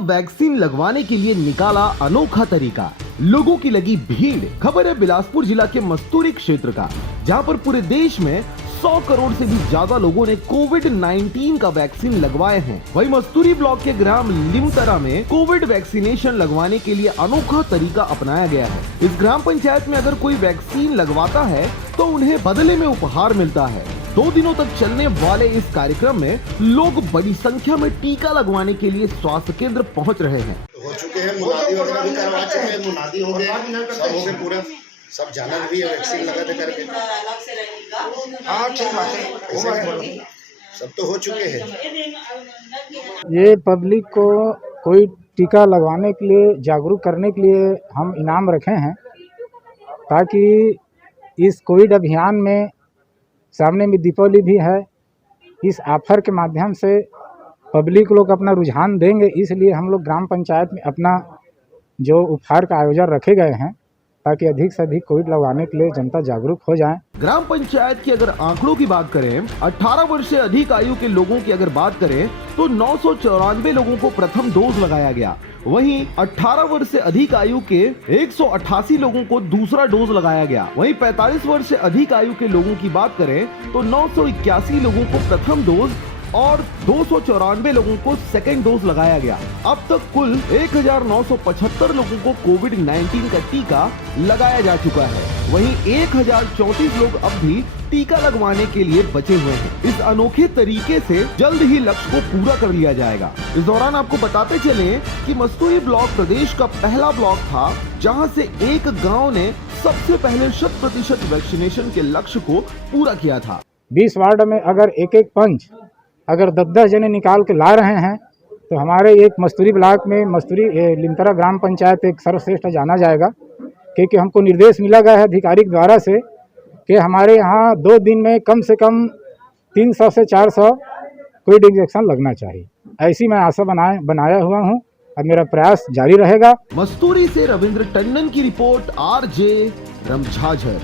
Vaccine लगवाने के लिए निकाला अनोखा तरीका। लोगों की लगी भीड़। खबर है बिलासपुर जिला के मस्तूरी क्षेत्र का, जहां पर पूरे देश में 100 करोड़ से भी ज्यादा लोगों ने कोविड-19 का वैक्सीन लगवाए हैं। वहीं मस्तूरी ब्लॉक के ग्राम लिमतरा में कोविड वैक्सीनेशन लगवाने के लिए अनोखा तरीका अपनाया गया है। इस ग्राम पंचायत में अगर कोई वैक्सीन लगवाता है तो उन्हें बदले में उपहार मिलता है। 2 दिनों तक चलने वाले इस कार्यक्रम में लोग बड़ी संख्या में टीका लगवाने के लिए स्वास्थ्य केंद्र पहुंच रहे हैं। हो चुके हैं, मुनादी वगैरह भी करवा चुके हैं, मुनादी हो गए, सब हो गए पूरा, सब जानक भी है वैक्सीन लगाते करके। हाँ ठीक बात है, सब तो हो चुके हैं। ये पब्लिक को कोई टीका लगवाने के लिए जागरूक करने के लिए हम इनाम रखे हैं, ताकि इस कोविड अभियान में सामने में दीपावली भी है, इस ऑफर के माध्यम से पब्लिक लोग अपना रुझान देंगे। इसलिए हम लोग ग्राम पंचायत में अपना जो उपहार का आयोजन रखे गए हैं, ताकि अधिक से अधिक कोविड लगवाने के लिए जनता जागरूक हो जाए। ग्राम पंचायत की अगर आंकड़ों की बात करें, 18 वर्ष से अधिक आयु के लोगों की अगर बात करें तो 994 लोगों को प्रथम डोज लगाया गया। वहीं 18 वर्ष से अधिक आयु के 188 लोगों को दूसरा डोज लगाया गया। वहीं 45 वर्ष से अधिक आयु के लोगों की बात करें तो 981 लोगों को प्रथम डोज और 294 लोगों को सेकेंड डोज लगाया गया। अब तक कुल 1975 लोगों को कोविड-19 का टीका लगाया जा चुका है। वहीं 1034 लोग अब भी टीका लगवाने के लिए बचे हुए हैं। इस अनोखे तरीके से जल्द ही लक्ष्य को पूरा कर लिया जाएगा। इस दौरान आपको बताते चले कि मस्तूरी ब्लॉक प्रदेश का पहला ब्लॉक था जहां से एक गांव ने सबसे पहले 100% वैक्सीनेशन के लक्ष्य को पूरा किया था। 20 वार्ड में अगर एक पंच अगर 10-10 जने निकाल के ला रहे हैं तो हमारे एक मस्तूरी ब्लॉक में मस्तूरी लिमतरा ग्राम पंचायत एक सर्वश्रेष्ठ जाना जाएगा, क्योंकि हमको निर्देश मिला गया है अधिकारिक द्वारा से कि हमारे यहाँ 2 दिन में कम से कम 300 से 400 कोविड इंजेक्शन लगना चाहिए। ऐसी मैं आशा बनाया हुआ हूँ और मेरा प्रयास जारी रहेगा। मस्तूरी से रविंद्र टंडन की रिपोर्ट, RJ रमझाझर।